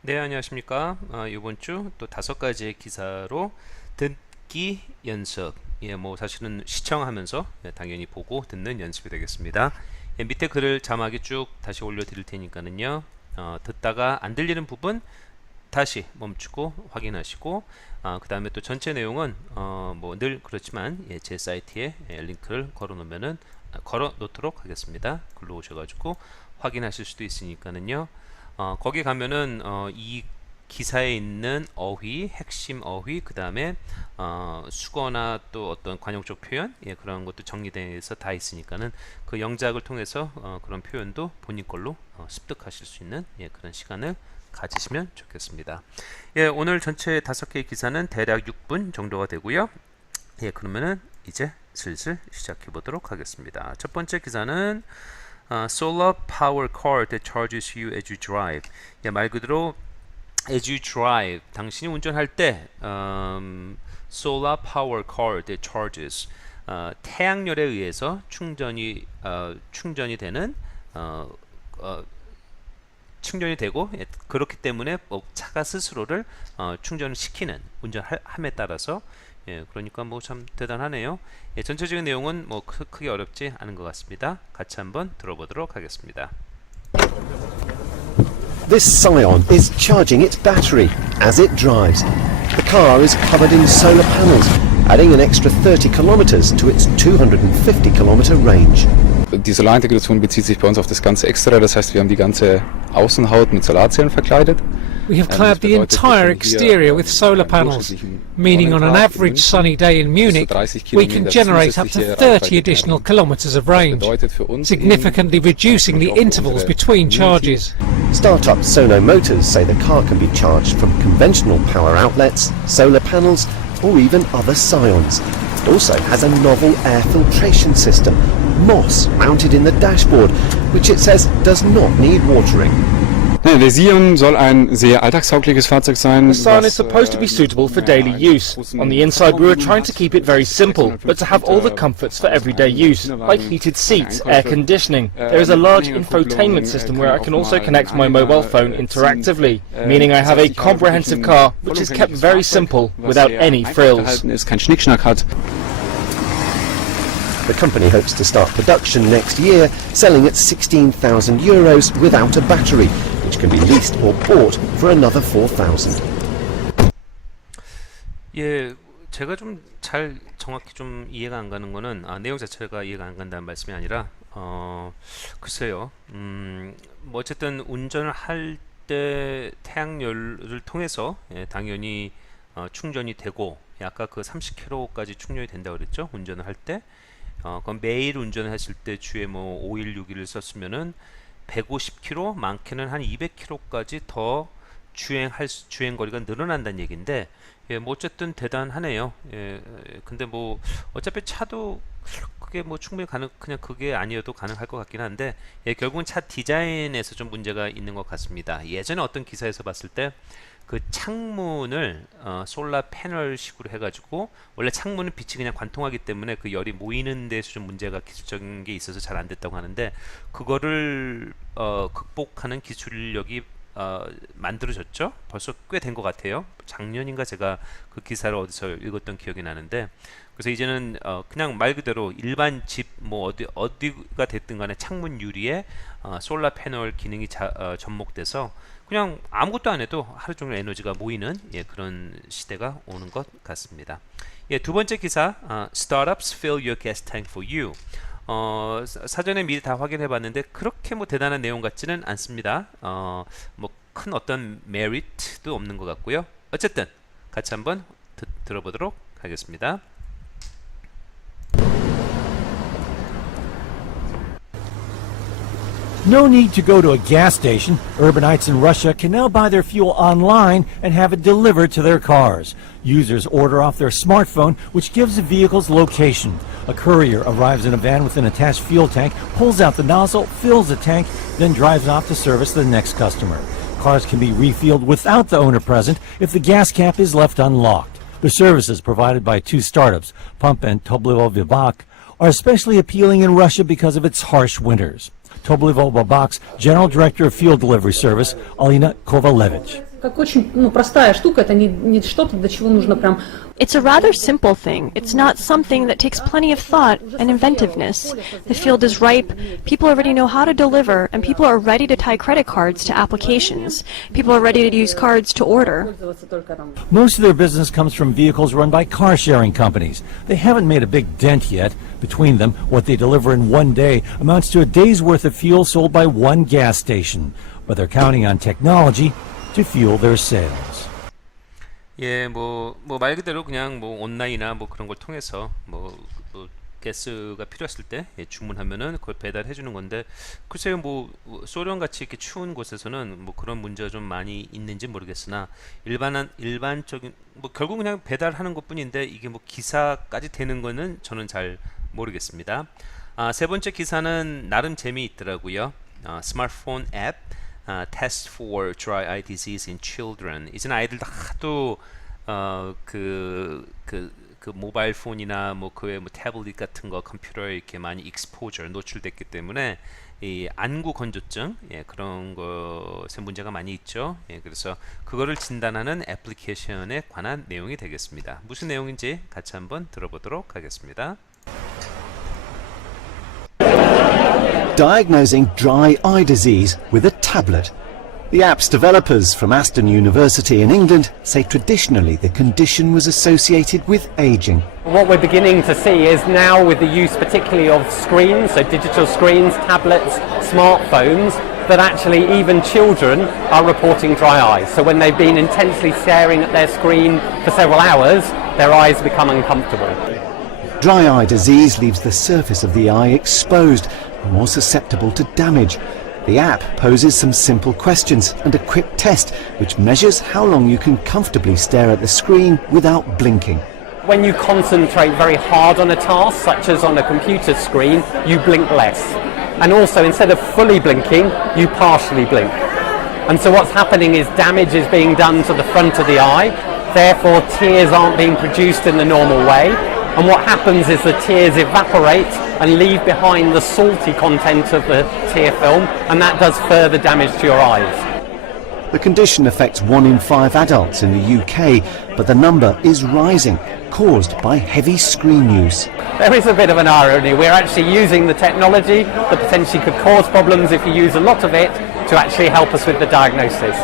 네, 안녕하십니까. 이번 주 또 5가지의 기사로 듣기 연습. 뭐 사실은 시청하면서 당연히 보고 듣는 연습이 되겠습니다. 밑에 글을 자막에 쭉 다시 올려드릴 테니까는요. 듣다가 안 들리는 부분 다시 멈추고 확인하시고, 그 다음에 또 전체 내용은 뭐 늘 그렇지만 제 사이트에 링크를 걸어 놓도록 하겠습니다. 글로 오셔가지고 확인하실 수도 있으니까는요. 거기 가면은 이 기사에 있는 어휘, 핵심 어휘, 그 다음에 수거나 또 어떤 관용적 표현, 그런 것도 정리되어서 다 있으니까는 그 영작을 통해서 그런 표현도 본인 걸로 습득하실 수 있는 그런 시간을 가지시면 좋겠습니다. 오늘 전체 5개의 기사는 대략 6분 정도가 되고요. 그러면은 이제 슬슬 시작해 보도록 하겠습니다. 첫 번째 기사는 Solar Power Car that charges you as you drive. 말 그대로 as you drive, 당신이 운전할 때 Solar Power Car that charges, 태양열에 의해서 충전이 되는 충전이 되고, 그렇기 때문에 차가 스스로를 충전을 시키는 운전함에 따라서 그러니까 뭐 참 대단하네요. 전체적인 내용은 뭐 크게 어렵지 않은 것 같습니다. 같이 한번 들어보도록 하겠습니다. This Scion is charging its battery as it drives. The car is covered in solar panels, adding an extra 30 kilometers to its 250 kilometer range. Die Solarintegration bezieht sich bei uns auf das ganze Extra, das heißt, wir haben die ganze Außenhaut mit Solarzellen verkleidet. We have clad the entire exterior with solar panels, meaning on an average sunny day in Munich, we can generate up to 30 additional kilometers of range, significantly reducing the intervals between charges. Startup Sono Motors say the car can be charged from conventional power outlets, solar panels, or even other Scions. It also has a novel air filtration system, MOS, mounted in the dashboard, which it says does not need watering. Der Sion soll ein sehr alltagstaugliches Fahrzeug sein. The Scion is supposed to be suitable for daily use. On the inside we were trying to keep it very simple, but to have all the comforts for everyday use, like heated seats, air conditioning. There is a large infotainment system where I can also connect my mobile phone interactively, meaning I have a comprehensive car which is kept very simple, without any frills. Kein Schnickschnack hat. The company hopes to start production next year, selling at €16,000 without a battery, which can be leased or bought for another 4,000. 제가 좀 정확히 좀 이해가 안 가는 거는 내용 자체가 이해가 안 간다는 말씀이 아니라 글쎄요. 뭐 어쨌든 운전을 할 때 태양열을 통해서 당연히 충전이 되고, 아까 그 30km까지 충전이 된다고 그랬죠. 운전을 할 때. 그럼 매일 운전을 하실 때 주에 뭐 5일 6일을 썼으면은 150km, 많게는 한 200km까지 더 주행 거리가 늘어난다는 얘기인데, 뭐 어쨌든 대단하네요. 근데 뭐 어차피 차도 그게 뭐 충분히 그냥 그게 아니어도 가능할 것 같긴 한데, 결국은 차 디자인에서 좀 문제가 있는 것 같습니다. 예전에 어떤 기사에서 봤을 때 그 창문을 솔라 패널 식으로 해가지고, 원래 창문은 빛이 그냥 관통하기 때문에 그 열이 모이는 데서 좀 문제가 기술적인 게 있어서 잘 안 됐다고 하는데, 그거를 극복하는 기술력이 만들어졌죠. 벌써 꽤 된 것 같아요. 작년인가 제가 그 기사를 어디서 읽었던 기억이 나는데, 그래서 이제는 그냥 말 그대로 일반 집 뭐 어디가 됐든 간에 창문 유리에 솔라 패널 기능이 접목돼서 그냥 아무것도 안 해도 하루 종일 에너지가 모이는 그런 시대가 오는 것 같습니다. 두 번째 기사, Startups fill your gas tank for you. 사전에 미리 다 확인해 봤는데 그렇게 뭐 대단한 내용 같지는 않습니다. 뭐 큰 어떤 메리트도 없는 것 같고요. 어쨌든 같이 한번 들어보도록 하겠습니다. No need to go to a gas station. Urbanites in Russia can now buy their fuel online and have it delivered to their cars. Users order off their smartphone, which gives the vehicle's location. A courier arrives in a van with an attached fuel tank, pulls out the nozzle, fills the tank, then drives off to service the next customer. Cars can be refilled without the owner present if the gas cap is left unlocked. The services provided by two startups, Pump and Toblivo Vibak, are especially appealing in Russia because of its harsh winters. Toblivo Vibak's General Director of Fuel Delivery Service, Alina Kovalevich. It's a rather simple thing. It's not something that takes plenty of thought and inventiveness. The field is ripe, people already know how to deliver, and people are ready to tie credit cards to applications. People are ready to use cards to order. Most of their business comes from vehicles run by car-sharing companies. They haven't made a big dent yet. Between them, what they deliver in one day amounts to a day's worth of fuel sold by one gas station. But they're counting on technology to fuel their sales. 예, 말 그대로 그냥 온라인이나 그런 걸 통해서 가스가 필요했을 때 주문하면은 그걸 배달해 주는 건데, 글쎄요, 소련 같이 이렇게 추운 곳에서는 그런 문제가 좀 많이 있는지 모르겠으나 일반적인 결국 그냥 배달하는 것뿐인데 이게 기사까지 되는 거는 저는 잘 모르겠습니다. 세 번째 기사는 나름 재미있더라고요. 스마트폰 앱 Test for Dry Eye Disease in Children. 이제는 아이들도 하도 모바일 폰이나 태블릿 같은 거, 컴퓨터에 이렇게 많이 익스포저 노출됐기 때문에 이 안구 건조증 그런 것에 문제가 많이 있죠. 그래서 그거를 진단하는 애플리케이션에 관한 내용이 되겠습니다. 무슨 내용인지 같이 한번 들어보도록 하겠습니다. Diagnosing dry eye disease with a tablet. The app's developers from Aston University in England say traditionally the condition was associated with aging. What we're beginning to see is now, with the use particularly of screens, so digital screens, tablets, smartphones, that actually even children are reporting dry eyes. So when they've been intensely staring at their screen for several hours, their eyes become uncomfortable. Dry eye disease leaves the surface of the eye exposed, more susceptible to damage. The app poses some simple questions and a quick test which measures how long you can comfortably stare at the screen without blinking. When you concentrate very hard on a task, such as on a computer screen, you blink less. And also, instead of fully blinking, you partially blink. And so what's happening is damage is being done to the front of the eye, therefore tears aren't being produced in the normal way. And what happens is the tears evaporate and leave behind the salty content of the tear film, and that does further damage to your eyes. The condition affects 1 in 5 adults in the UK, but the number is rising, caused by heavy screen use. There is a bit of an irony. We're actually using the technology that potentially could cause problems if you use a lot of it to actually help us with the diagnosis.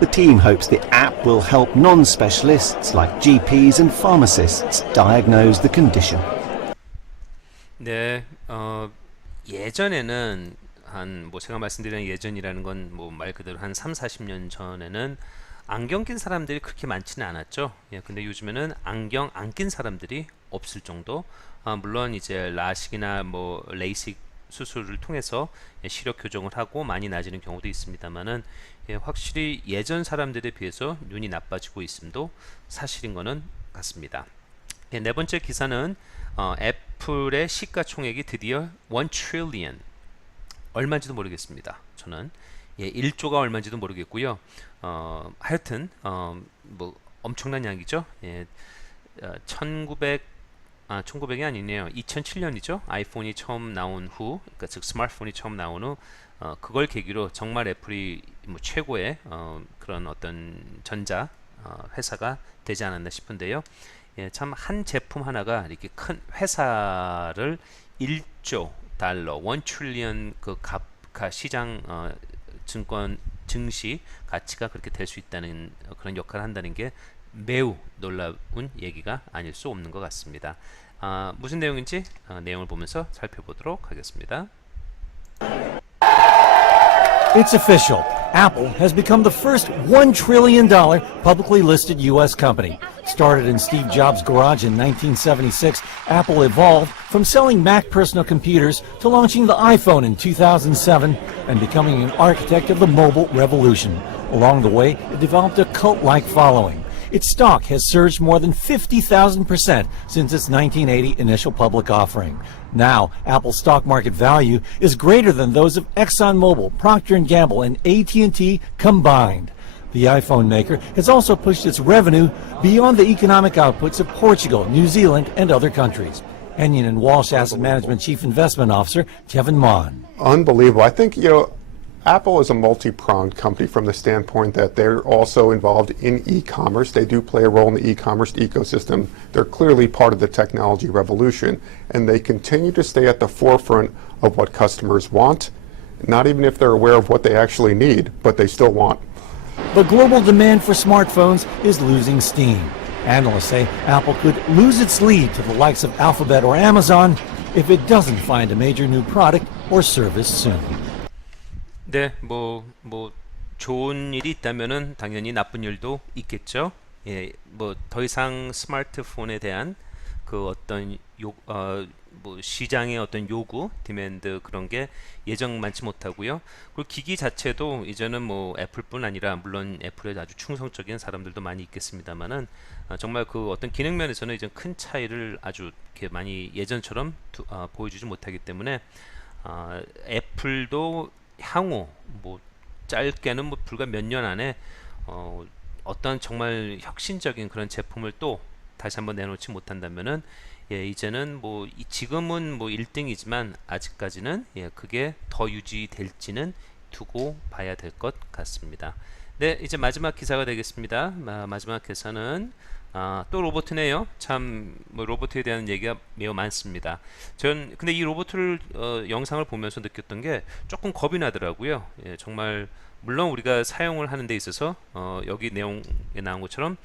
The team hopes the app will help non-specialists like GPs and pharmacists diagnose the condition. 네, 예전에는 제가 말씀드리는 예전이라는 건 말 그대로 한 30-40년 전에는 안경 낀 사람들이 그렇게 많지는 않았죠. 근데 요즘에는 안경 안 낀 사람들이 없을 정도. 물론 이제 라식이나 레이식 수술을 통해서 시력 교정을 하고 많이 나아지는 경우도 있습니다만은 확실히 예전 사람들에 비해서 눈이 나빠지고 있음도 사실인 거는 같습니다. 네 번째 기사는 애플의 시가총액이 드디어 1 trillion, 얼마인지도 모르겠습니다. 저는 1조가 얼마인지도 모르겠고요. 하여튼 엄청난 양이죠. 1900이 아니네요. 2007년이죠. 아이폰이 처음 나온 후, 그러니까 즉 스마트폰이 처음 나온 후, 그걸 계기로 정말 애플이 최고의 그런 어떤 전자 회사가 되지 않았나 싶은데요. 참 한 제품 하나가 이렇게 큰 회사를 1조 달러, 1 trillion 시장 증권 증시 가치가 그렇게 될 수 있다는 그런 역할을 한다는 게 매우 놀라운 얘기가 아닐 수 없는 것 같습니다. 무슨 내용인지 내용을 보면서 살펴보도록 하겠습니다. It's official. Apple has become the first $1 trillion publicly listed U.S. company. Started in Steve Jobs' garage in 1976, Apple evolved from selling Mac personal computers to launching the iPhone in 2007 and becoming an architect of the mobile revolution. Along the way, it developed a cult-like following. Its stock has surged more than 50,000% since its 1980 initial public offering. Now, Apple's stock market value is greater than those of ExxonMobil, Procter & Gamble, and AT&T combined. The iPhone maker has also pushed its revenue beyond the economic outputs of Portugal, New Zealand, and other countries. Henyon & Walsh Asset Management Chief Investment Officer Kevin Mon. Unbelievable. I think, Apple is a multi-pronged company from the standpoint that they're also involved in e-commerce. They do play a role in the e-commerce ecosystem. They're clearly part of the technology revolution, and they continue to stay at the forefront of what customers want, not even if they're aware of what they actually need, but they still want. The global demand for smartphones is losing steam. Analysts say Apple could lose its lead to the likes of Alphabet or Amazon if it doesn't find a major new product or service soon. 네, 좋은 일이 있다면은 당연히 나쁜 일도 있겠죠. 예, 더 이상 스마트폰에 대한 그 어떤 시장의 어떤 요구, 디맨드 그런 게 예정만치 못하고요. 그리고 기기 자체도 이제는 애플뿐 아니라 물론 애플에 아주 충성적인 사람들도 많이 있겠습니다만은 정말 그 어떤 기능 면에서는 이제 큰 차이를 아주 이렇게 많이 예전처럼 보여주지 못하기 때문에 애플도 향후 짧게는 불과 몇 년 안에 어떤 정말 혁신적인 그런 제품을 또 다시 한번 내놓지 못한다면은 이제는 지금은 1등이지만 아직까지는 그게 더 유지될지는 두고 봐야 될 것 같습니다. 네, 이제 마지막 기사가 되겠습니다. 마지막 기사는 또 로봇이네요. 참 로봇에 대한 얘기가 매우 많습니다. 근데 이 로봇을 영상을 보면서 느꼈던 게 조금 겁이 나더라고요. 정말 물론 우리가 사용을 하는 데 있어서 여기 내용에 나온 것처럼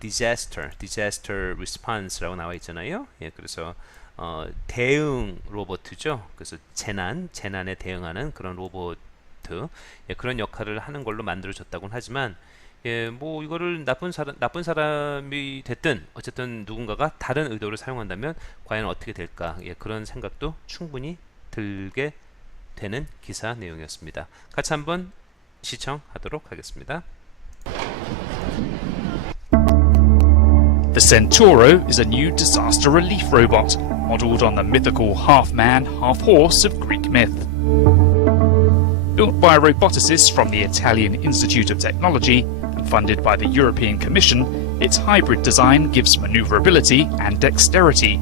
disaster response라고 나와 있잖아요. 그래서 대응 로봇이죠. 그래서 재난에 대응하는 그런 로봇, 그런 역할을 하는 걸로 만들어졌다고는 하지만 이거를 나쁜 사람이 됐든 어쨌든 누군가가 다른 의도를 사용한다면 과연 어떻게 될까? 그런 생각도 충분히 들게 되는 기사 내용이었습니다. 같이 한번 시청하도록 하겠습니다. The Centauro is a new disaster relief robot, modelled on the mythical half-man, half-horse of Greek myth. Built by roboticists from the Italian Institute of Technology and funded by the European Commission, its hybrid design gives manoeuvrability and dexterity.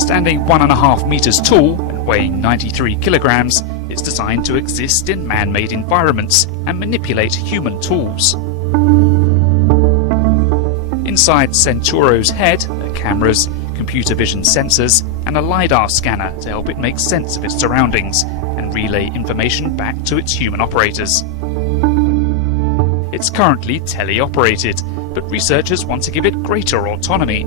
Standing 1.5 meters tall and weighing 93 kilograms, it's designed to exist in man-made environments and manipulate human tools. Inside Centauro's head are cameras, computer vision sensors, and a LiDAR scanner to help it make sense of its surroundings and relay information back to its human operators. It's currently teleoperated, but researchers want to give it greater autonomy.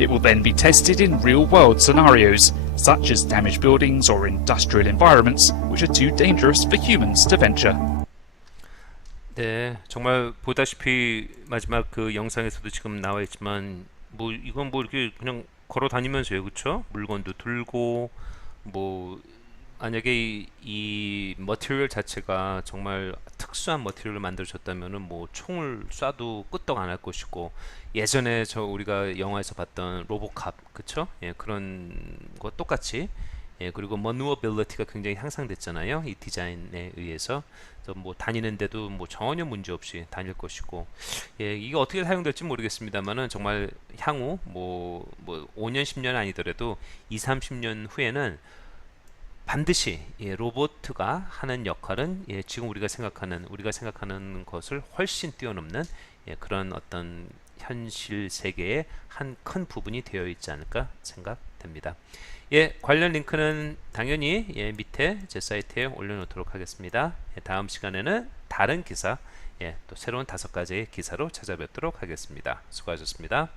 It will then be tested in real-world scenarios, such as damaged buildings or industrial environments, which are too dangerous for humans to venture. 네, 정말 보다시피 마지막 그 영상에서도 지금 나와 있지만 이건 이렇게 그냥 걸어 다니면서요, 그렇죠? 물건도 들고 만약에 이 머티리얼 자체가 정말 특수한 머티리얼을 만들어졌다면은 총을 쏴도 끄떡 안 할 것이고, 예전에 우리가 영화에서 봤던 로보캅, 그쵸? 그런 거 똑같이, 그리고 머누어빌리티가 굉장히 향상됐잖아요, 이 디자인에 의해서. 그래서 다니는데도 전혀 문제 없이 다닐 것이고, 이게 어떻게 사용될지 모르겠습니다만은 정말 향후 5년 10년 아니더라도 20-30년 후에는 반드시 로봇가 하는 역할은 지금 우리가 생각하는 것을 훨씬 뛰어넘는 그런 어떤 현실 세계의 한 큰 부분이 되어 있지 않을까 생각됩니다. 관련 링크는 당연히 밑에 제 사이트에 올려놓도록 하겠습니다. 다음 시간에는 다른 기사, 또 새로운 5가지의 기사로 찾아뵙도록 하겠습니다. 수고하셨습니다.